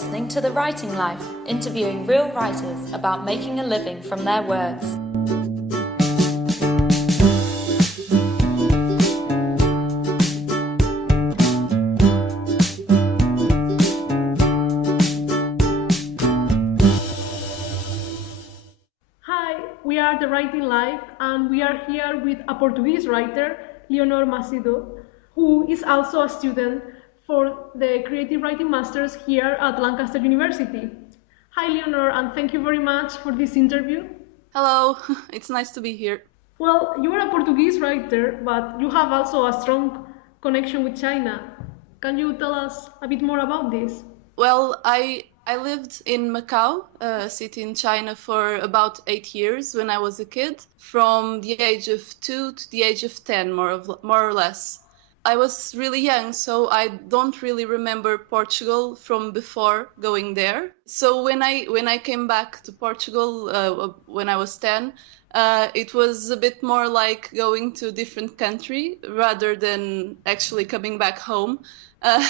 listening to The Writing Life, interviewing real writers about making a living from their words. Hi, we are The Writing Life, and we are here with a Portuguese writer, Leonor Macedo, who is also a student for the Creative Writing Masters here at Lancaster University. Hi, Leonor, and thank you very much for this interview. Hello, it's nice to be here. Well, you are a Portuguese writer, but you have also a strong connection with China. Can you tell us a bit more about this? Well, I lived in Macau, a city in China, for about 8 years when I was a kid, from the age of 2 to the age of 10, more or less. I was really young, so I don't really remember Portugal from before going there. So when I came back to Portugal when I was 10, it was a bit more like going to a different country rather than actually coming back home.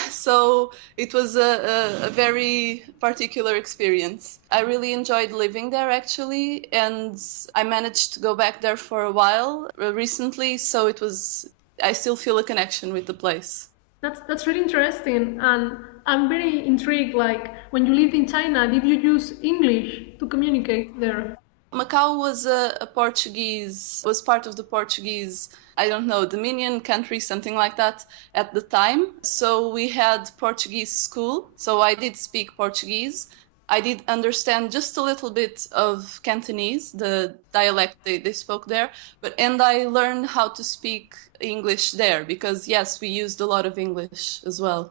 So it was a very particular experience. I really enjoyed living there, actually, and I managed to go back there for a while recently, so I still feel a connection with the place. That's really interesting, and I'm very intrigued. Like, when you lived in China, did you use English to communicate there? Macau was was part of the Portuguese, I don't know, Dominion country, something like that at the time. So we had Portuguese school. So I did speak Portuguese. I did understand just a little bit of Cantonese, the dialect they spoke there, and I learned how to speak English there because, yes, we used a lot of English as well.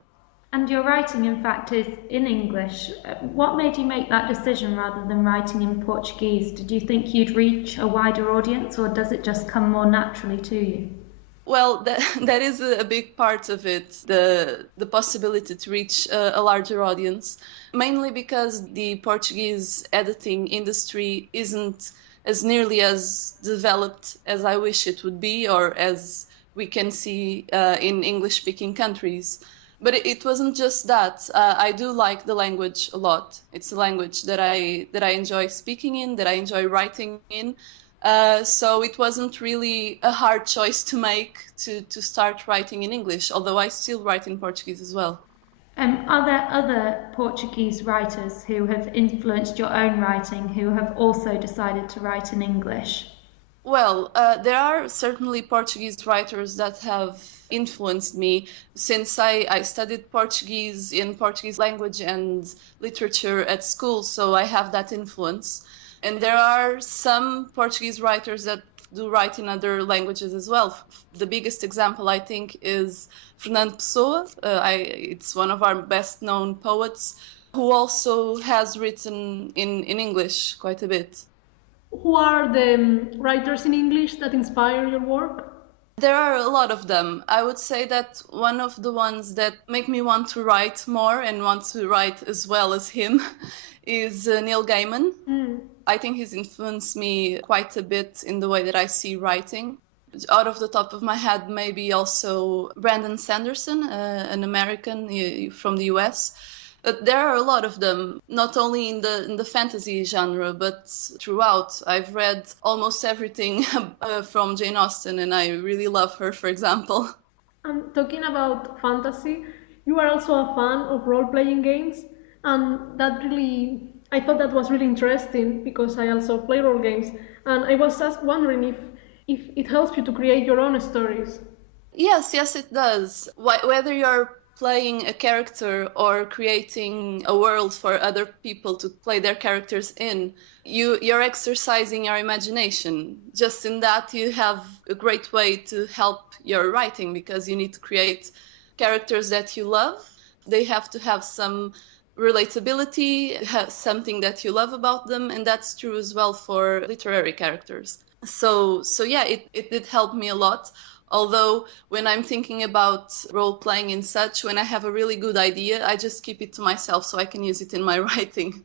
And your writing, in fact, is in English. What made you make that decision rather than writing in Portuguese? Did you think you'd reach a wider audience, or does it just come more naturally to you? Well, that is a big part of it, the possibility to reach a larger audience, mainly because the Portuguese editing industry isn't as nearly as developed as I wish it would be, or as we can see in English-speaking countries. But it wasn't just that. I do like the language a lot. It's a language that I enjoy speaking in, that I enjoy writing in. So it wasn't really a hard choice to make to start writing in English, although I still write in Portuguese as well. Are there other Portuguese writers who have influenced your own writing who have also decided to write in English? Well, there are certainly Portuguese writers that have influenced me since I studied Portuguese in Portuguese language and literature at school, so I have that influence. And there are some Portuguese writers that do write in other languages as well. The biggest example, I think, is Fernando Pessoa. It's one of our best-known poets who also has written in English quite a bit. Who are the writers in English that inspire your work? There are a lot of them. I would say that one of the ones that make me want to write more and want to write as well as him is Neil Gaiman. I think he's influenced me quite a bit in the way that I see writing. Out of the top of my head, maybe also Brandon Sanderson, an American from the US. But there are a lot of them, not only in the fantasy genre, but throughout. I've read almost everything from Jane Austen, and I really love her, for example. And talking about fantasy, you are also a fan of role-playing games, and I thought that was really interesting because I also play role games, and I was just wondering if it helps you to create your own stories. Yes, it does. Whether you're playing a character or creating a world for other people to play their characters in, you're exercising your imagination. Just in that, you have a great way to help your writing because you need to create characters that you love. They have to have some relatability, have something that you love about them, and that's true as well for literary characters. So yeah, it did help me a lot. Although when I'm thinking about role-playing and such, when I have a really good idea, I just keep it to myself so I can use it in my writing.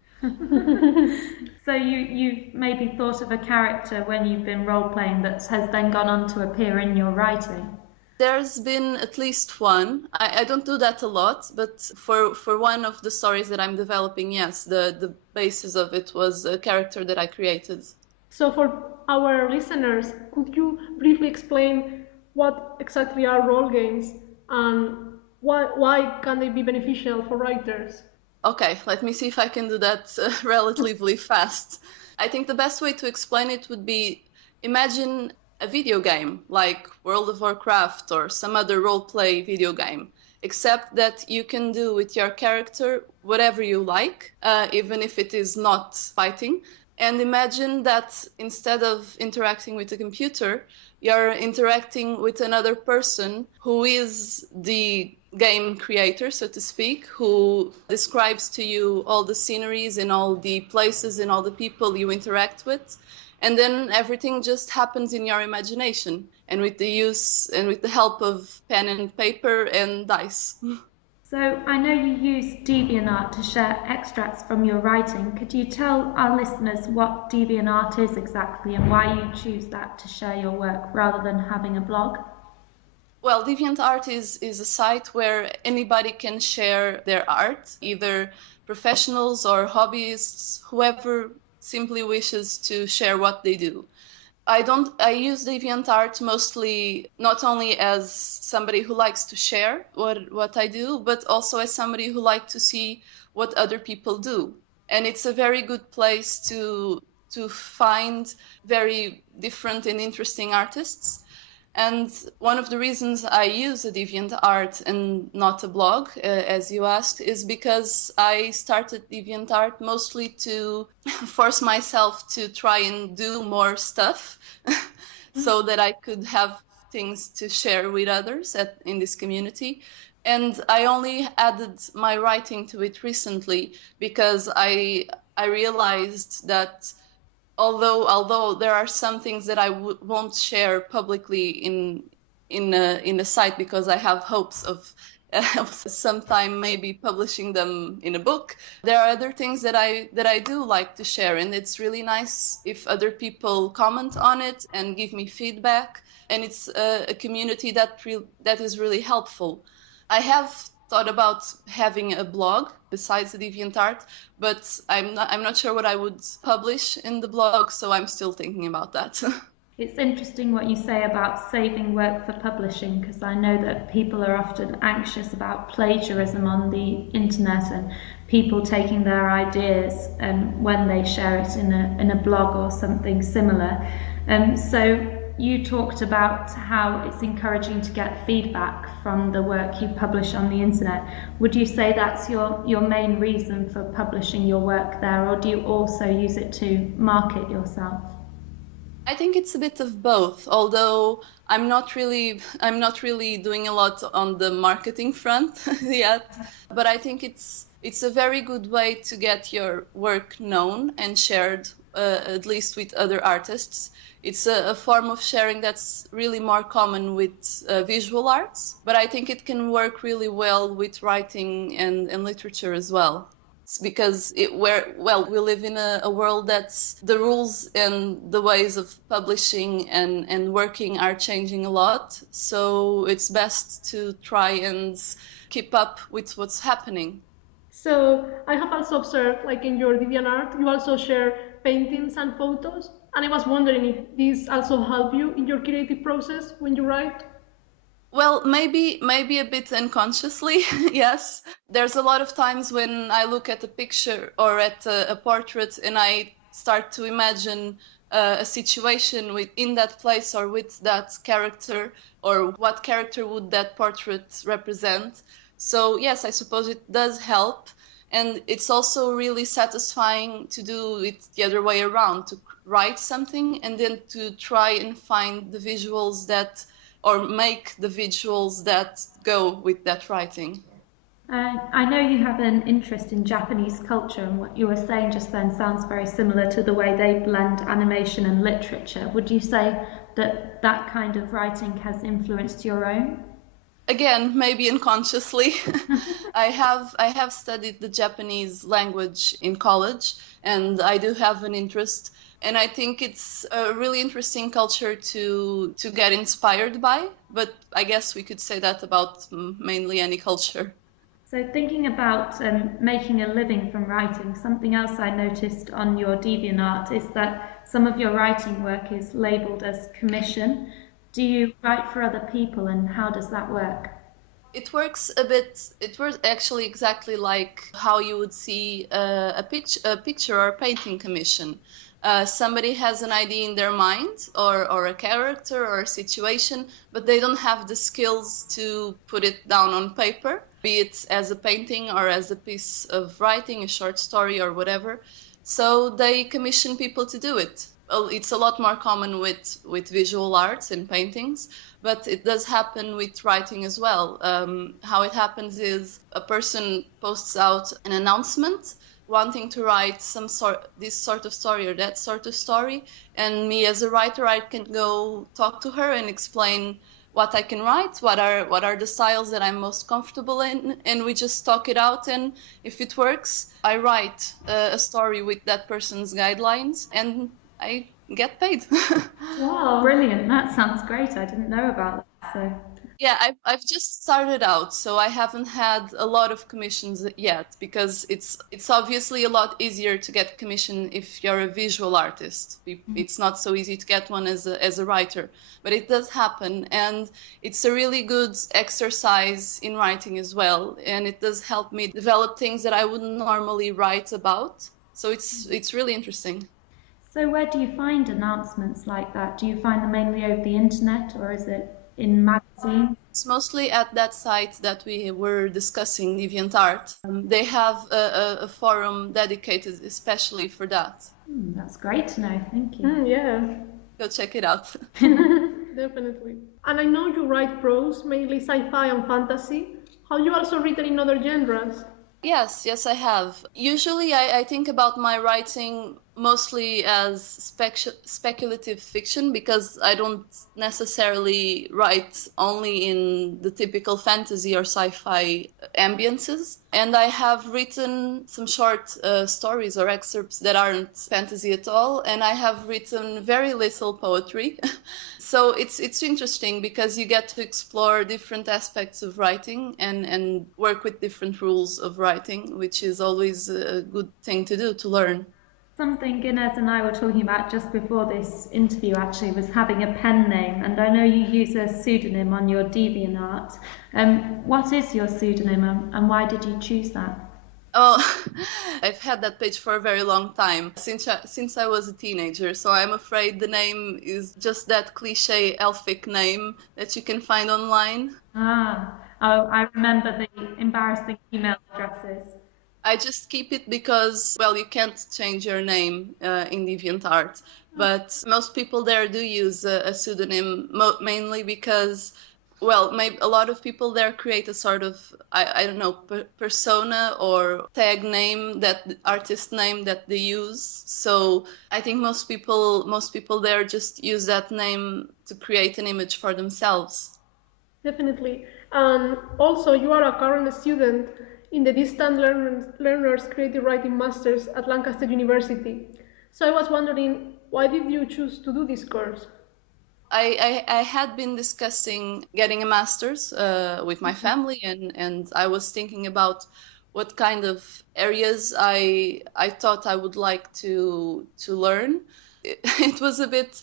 So you've maybe thought of a character when you've been role-playing that has then gone on to appear in your writing? There's been at least one. I don't do that a lot, but for one of the stories that I'm developing, yes, the basis of it was a character that I created. So for our listeners, could you briefly explain what exactly are role games and why can they be beneficial for writers? Okay, let me see if I can do that relatively fast. I think the best way to explain it would be, imagine a video game like World of Warcraft or some other role-play video game, except that you can do with your character whatever you like, even if it is not fighting. And imagine that instead of interacting with a computer, you're interacting with another person who is the game creator, so to speak, who describes to you all the sceneries and all the places and all the people you interact with. And then everything just happens in your imagination and with the use and with the help of pen and paper and dice. So I know you use DeviantArt to share extracts from your writing. Could you tell our listeners what DeviantArt is exactly and why you choose that to share your work rather than having a blog? Well, DeviantArt is a site where anybody can share their art, either professionals or hobbyists, whoever simply wishes to share what they do. I use DeviantArt mostly not only as somebody who likes to share what I do, but also as somebody who likes to see what other people do. And it's a very good place to find very different and interesting artists. And one of the reasons I use a DeviantArt and not a blog, as you asked, is because I started DeviantArt mostly to force myself to try and do more stuff so that I could have things to share with others in this community. And I only added my writing to it recently because I realized that although there are some things that I won't share publicly in a site because I have hopes of sometime maybe publishing them in a book, there are other things that I do like to share, and it's really nice if other people comment on it and give me feedback, and it's a community that is really helpful. I have thought about having a blog besides the DeviantArt, but I'm not sure what I would publish in the blog, so I'm still thinking about that. It's interesting what you say about saving work for publishing, because I know that people are often anxious about plagiarism on the internet and people taking their ideas and when they share it in a blog or something similar. So you talked about how it's encouraging to get feedback from the work you publish on the internet. Would you say that's your main reason for publishing your work there, or do you also use it to market yourself? I think it's a bit of both, although I'm not really doing a lot on the marketing front yet. But I think it's a very good way to get your work known and shared, at least with other artists. It's a form of sharing that's really more common with visual arts, but I think it can work really well with writing and literature as well. It's because we live in a world that's the rules and the ways of publishing and working are changing a lot. So it's best to try and keep up with what's happening. So I have also observed, like in your DeviantArt, you also share paintings and photos, and I was wondering if these also help you in your creative process when you write. Well, maybe a bit unconsciously, yes. There's a lot of times when I look at a picture or at a portrait and I start to imagine a situation in that place or with that character, or what character would that portrait represent. So yes, I suppose it does help. And it's also really satisfying to do it the other way around, to write something and then to try and find the visuals or make the visuals that go with that writing. I know you have an interest in Japanese culture, and what you were saying just then sounds very similar to the way they blend animation and literature. Would you say that kind of writing has influenced your own? Again, maybe unconsciously. I have studied the Japanese language in college, and I do have an interest. And I think it's a really interesting culture to get inspired by. But I guess we could say that about mainly any culture. So thinking about making a living from writing, something else I noticed on your DeviantArt is that some of your writing work is labelled as commission. Do you write for other people, and how does that work? It works a bit. It works actually exactly like how you would see a picture or a painting commission. Somebody has an idea in their mind, or a character or a situation, but they don't have the skills to put it down on paper, be it as a painting or as a piece of writing, a short story or whatever. So they commission people to do it. Well, it's a lot more common with visual arts and paintings, but it does happen with writing as well. How it happens is a person posts out an announcement wanting to write this sort of story or that sort of story, and me as a writer, I can go talk to her and explain what I can write, what are the styles that I'm most comfortable in, and we just talk it out. And if it works, I write a story with that person's guidelines, and I get paid. Wow, brilliant. That sounds great. I didn't know about that. So, Yeah, I've just started out, so I haven't had a lot of commissions yet, because it's obviously a lot easier to get commission if you're a visual artist. It's not so easy to get one as a writer, but it does happen, and it's a really good exercise in writing as well, and it does help me develop things that I wouldn't normally write about. So it's really interesting. so where do you find announcements like that? Do you find them mainly over the internet, or is it in magazines? It's mostly at that site that we were discussing, DeviantArt. They have a forum dedicated especially for that. That's great to know. Thank you. Yeah, Go check it out. definitely. And I know you write prose, mainly sci-fi and fantasy. Have you also written in other genres? Yes, I have. Usually, I think about my writing mostly as speculative fiction, because I don't necessarily write only in the typical fantasy or sci-fi ambiences. And I have written some short stories or excerpts that aren't fantasy at all, and I have written very little poetry. So it's interesting because you get to explore different aspects of writing and work with different rules of writing, which is always a good thing to do, to learn. Something Inez and I were talking about just before this interview actually was having a pen name, and I know you use a pseudonym on your DeviantArt. What is your pseudonym, and why did you choose that? Oh, I've had that page for a very long time, since I was a teenager. So I'm afraid the name is just that cliche elfic name that you can find online. Oh, I remember the embarrassing email addresses. I just keep it because, well, you can't change your name in DeviantArt, but most people there do use a pseudonym, mainly because, well, maybe a lot of people there create a sort of, I don't know, persona or tag name, that artist name that they use. So I think most people there just use that name to create an image for themselves. Definitely. And also, you are a current student in the Distant Learners Creative Writing Masters at Lancaster University. So I was wondering, why did you choose to do this course? I had been discussing getting a master's with my family, and I was thinking about what kind of areas I thought I would like to learn. It was a bit,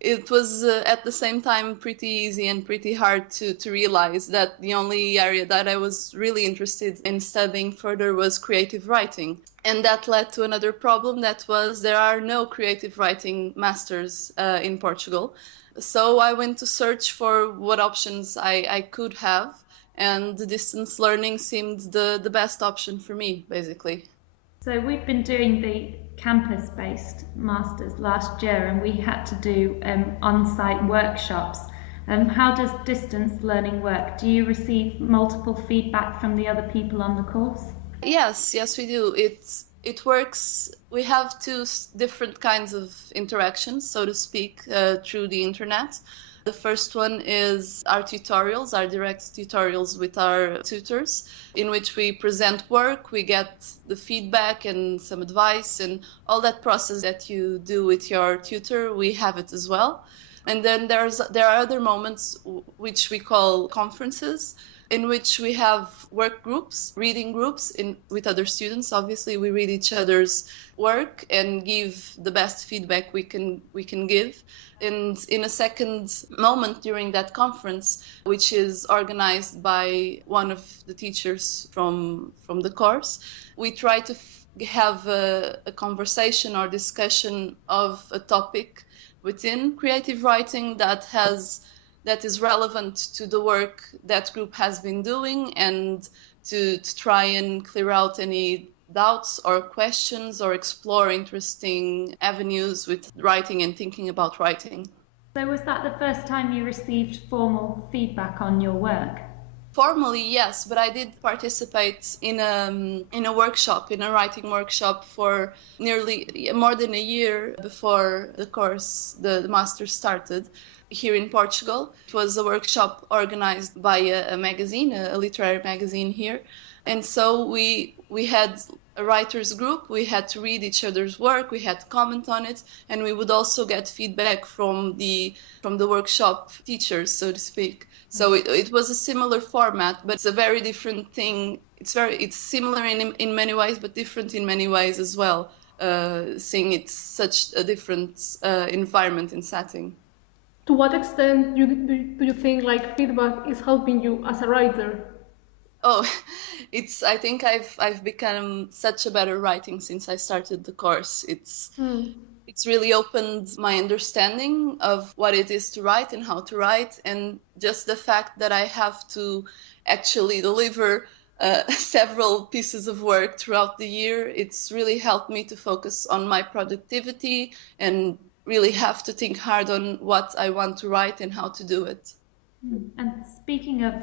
it was at the same time pretty easy and pretty hard to realize that the only area that I was really interested in studying further was creative writing. And that led to another problem, that was there are no creative writing masters in Portugal. So I went to search for what options I could have, and the distance learning seemed the best option for me, basically. So we've been doing the campus-based masters last year, and we had to do on-site workshops. How does distance learning work? Do you receive multiple feedback from the other people on the course? Yes, we do. It works. We have two different kinds of interactions, so to speak, through the internet. The first one is our tutorials, our direct tutorials with our tutors, in which we present work, we get the feedback and some advice, and all that process that you do with your tutor, we have it as well. And then there are other moments which we call conferences, in which we have work groups, reading groups with other students. Obviously, we read each other's work and give the best feedback we can give. And in a second moment during that conference, which is organized by one of the teachers from the course, we try to have a conversation or discussion of a topic within creative writing that is relevant to the work that group has been doing, and to try and clear out any doubts or questions or explore interesting avenues with writing and thinking about writing. So was that the first time you received formal feedback on your work? Formally, yes, but I did participate in a workshop, in a writing workshop for nearly more than a year before the course, the master started here in Portugal. It was a workshop organized by a magazine, a literary magazine here. And so we had a writers group, we had to read each other's work, we had to comment on it, and we would also get feedback from the workshop teachers, so to speak. So it was a similar format, but it's a very different thing. It's similar in many ways, but different in many ways as well, seeing it's such a different environment and setting. To what extent do you think like feedback is helping you as a writer? Oh, I think I've become such a better writing since I started the course. It's really opened my understanding of what it is to write and how to write, and just the fact that I have to actually deliver several pieces of work throughout the year, it's really helped me to focus on my productivity and really have to think hard on what I want to write and how to do it. And speaking of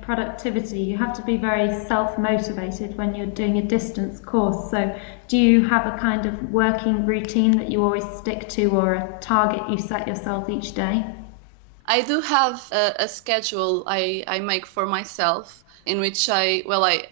productivity, you have to be very self-motivated when you're doing a distance course. So do you have a kind of working routine that you always stick to, or a target you set yourself each day? I do have a schedule I make for myself, in which I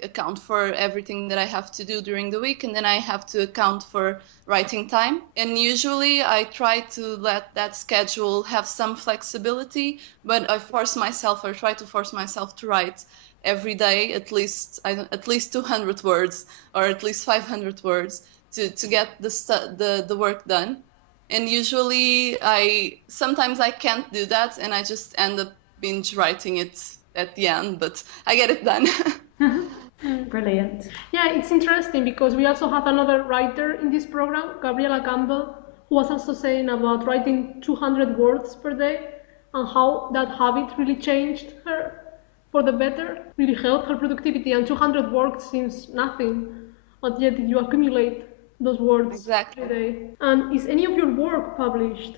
account for everything that I have to do during the week, and then I have to account for writing time. And usually I try to let that schedule have some flexibility, but I try to force myself to write every day at least 200 words or at least 500 words to get the work done. And usually sometimes I can't do that, and I just end up binge writing it at the end, but I get it done. Brilliant. Yeah, it's interesting because we also have another writer in this program, Gabriela Campbell, who was also saying about writing 200 words per day and how that habit really changed her for the better, really helped her productivity. And 200 words seems nothing, but yet you accumulate those words Exactly. every day. And is any of your work published?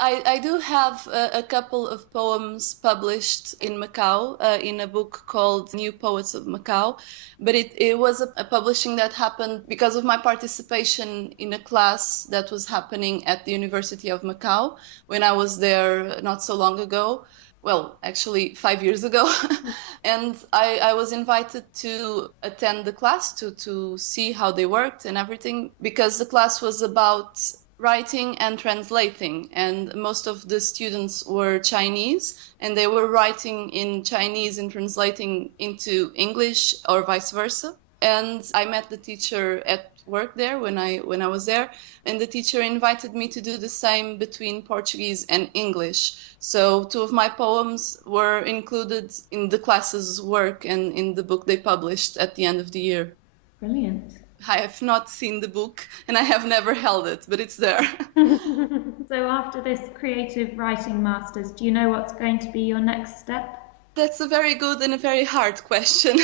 I do have a couple of poems published in Macau in a book called New Poets of Macau, but it was a publishing that happened because of my participation in a class that was happening at the University of Macau when I was there not so long ago. Well, actually 5 years ago. And I was invited to attend the class to see how they worked and everything, because the class was about writing and translating, and most of the students were Chinese, and they were writing in Chinese and translating into English or vice versa. And I met the teacher at work there when I was there, and the teacher invited me to do the same between Portuguese and English. So 2 of my poems were included in the class's work and in the book they published at the end of the year. Brilliant. I have not seen the book and I have never held it, but it's there. So after this creative writing masters, do you know what's going to be your next step? That's a very good and a very hard question.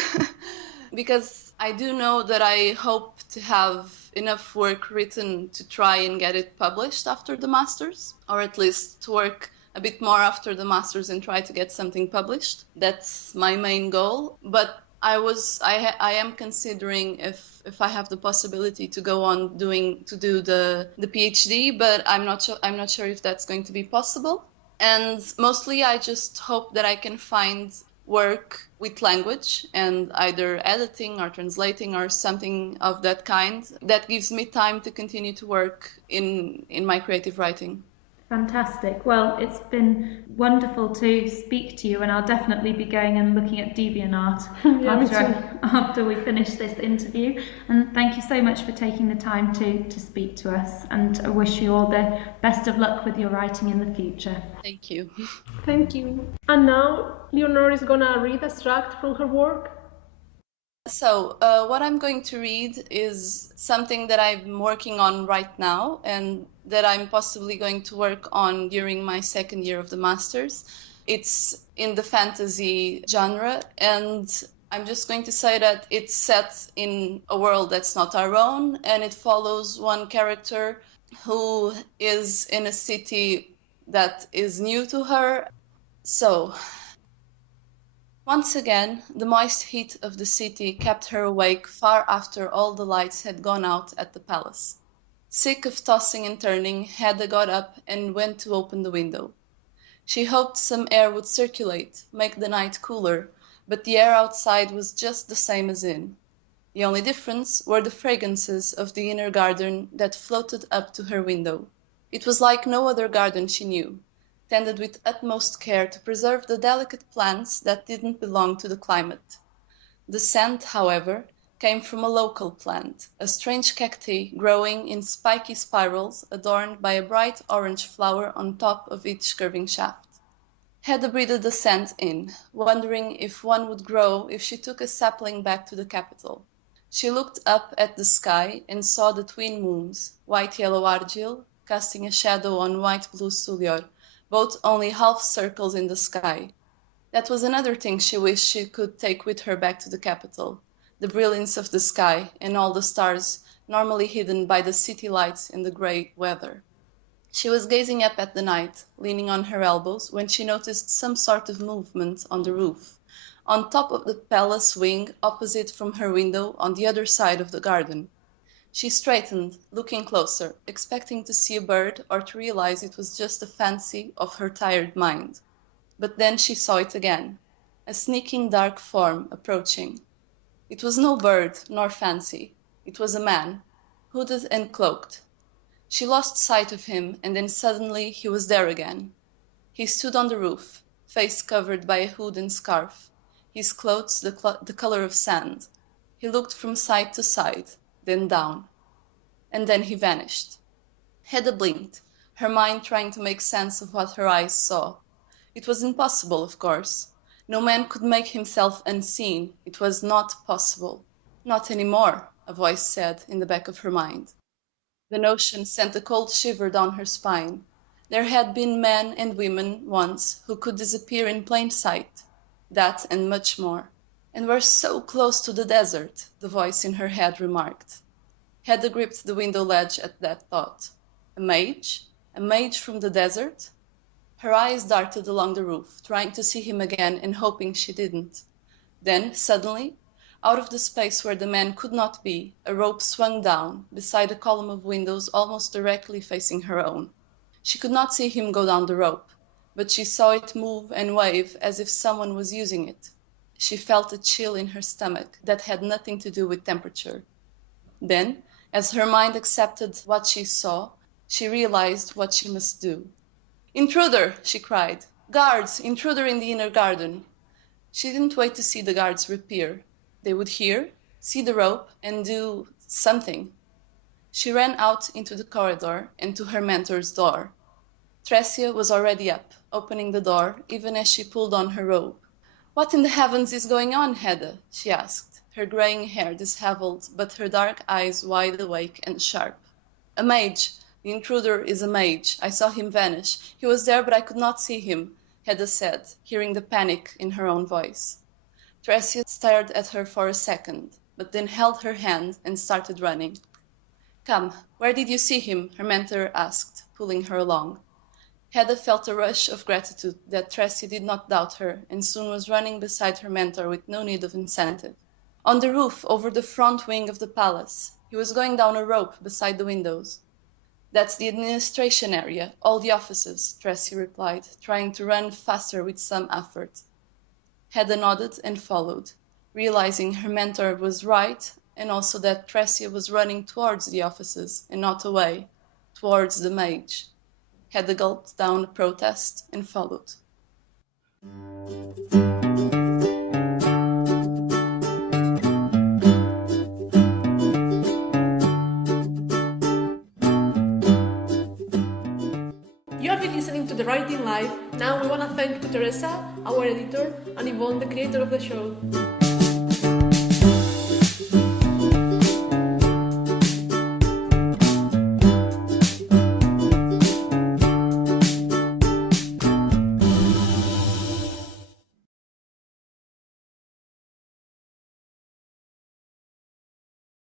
Because I do know that I hope to have enough work written to try and get it published after the masters, or at least to work a bit more after the masters and try to get something published. That's my main goal. But I am considering if I have the possibility to go on to do the PhD, but I'm not sure if that's going to be possible. And mostly I just hope that I can find work with language and either editing or translating or something of that kind that gives me time to continue to work in my creative writing. Fantastic. Well, it's been wonderful to speak to you, and I'll definitely be going and looking at DeviantArt Yeah, me too. after we finish this interview. And thank you so much for taking the time to speak to us. And I wish you all the best of luck with your writing in the future. Thank you. Thank you. And now, Leonor is gonna read a extract from her work. So what I'm going to read is something that I'm working on right now and that I'm possibly going to work on during my second year of the master's. It's in the fantasy genre, and I'm just going to say that it's set in a world that's not our own, and it follows one character who is in a city that is new to her. So once again, the moist heat of the city kept her awake far after all the lights had gone out at the palace. Sick of tossing and turning, Hedda got up and went to open the window. She hoped some air would circulate, make the night cooler, but the air outside was just the same as in. The only difference were the fragrances of the inner garden that floated up to her window. It was like no other garden she knew, tended with utmost care to preserve the delicate plants that didn't belong to the climate. The scent, however, came from a local plant, a strange cacti growing in spiky spirals adorned by a bright orange flower on top of each curving shaft. Hedda breathed the scent in, wondering if one would grow if she took a sapling back to the capital. She looked up at the sky and saw the twin moons, white-yellow Argyle, casting a shadow on white-blue Sulior, both only half circles in the sky. That was another thing she wished she could take with her back to the capital, the brilliance of the sky and all the stars normally hidden by the city lights in the grey weather. She was gazing up at the night, leaning on her elbows, when she noticed some sort of movement on the roof, on top of the palace wing opposite from her window on the other side of the garden. She straightened, looking closer, expecting to see a bird or to realize it was just a fancy of her tired mind. But then she saw it again, a sneaking dark form approaching. It was no bird nor fancy. It was a man, hooded and cloaked. She lost sight of him, and then suddenly he was there again. He stood on the roof, face covered by a hood and scarf, his clothes the color of sand. He looked from side to side, then down. And then he vanished. Hedda blinked, her mind trying to make sense of what her eyes saw. It was impossible, of course. No man could make himself unseen. It was not possible. Not anymore, a voice said in the back of her mind. The notion sent a cold shiver down her spine. There had been men and women once who could disappear in plain sight. That and much more. And we're so close to the desert, the voice in her head remarked. Hedda gripped the window ledge at that thought. A mage? A mage from the desert? Her eyes darted along the roof, trying to see him again and hoping she didn't. Then, suddenly, out of the space where the man could not be, a rope swung down, beside a column of windows almost directly facing her own. She could not see him go down the rope, but she saw it move and wave as if someone was using it. She felt a chill in her stomach that had nothing to do with temperature. Then, as her mind accepted what she saw, she realized what she must do. "Intruder!" she cried. "Guards! Intruder in the inner garden!" She didn't wait to see the guards reappear. They would hear, see the rope, and do something. She ran out into the corridor and to her mentor's door. Tresia was already up, opening the door, even as she pulled on her robe. "What in the heavens is going on, Hedda?" she asked, her graying hair dishevelled, but her dark eyes wide awake and sharp. "A mage. The intruder is a mage. I saw him vanish. He was there, but I could not see him," Hedda said, hearing the panic in her own voice. Tresia stared at her for a second, but then held her hand and started running. "Come, where did you see him?" her mentor asked, pulling her along. Hedda felt a rush of gratitude that Tresia did not doubt her, and soon was running beside her mentor with no need of incentive. "On the roof over the front wing of the palace. He was going down a rope beside the windows." That's the administration area, all the offices, Tracy replied, trying to run faster with some effort. Hedda nodded and followed, realizing her mentor was right and also that Tracy was running towards the offices and not away, towards the mage. Hedda gulped down the protest and followed. You have been listening to The Writing Live. Now we want to thank to Teresa, our editor, and Yvonne, the creator of the show.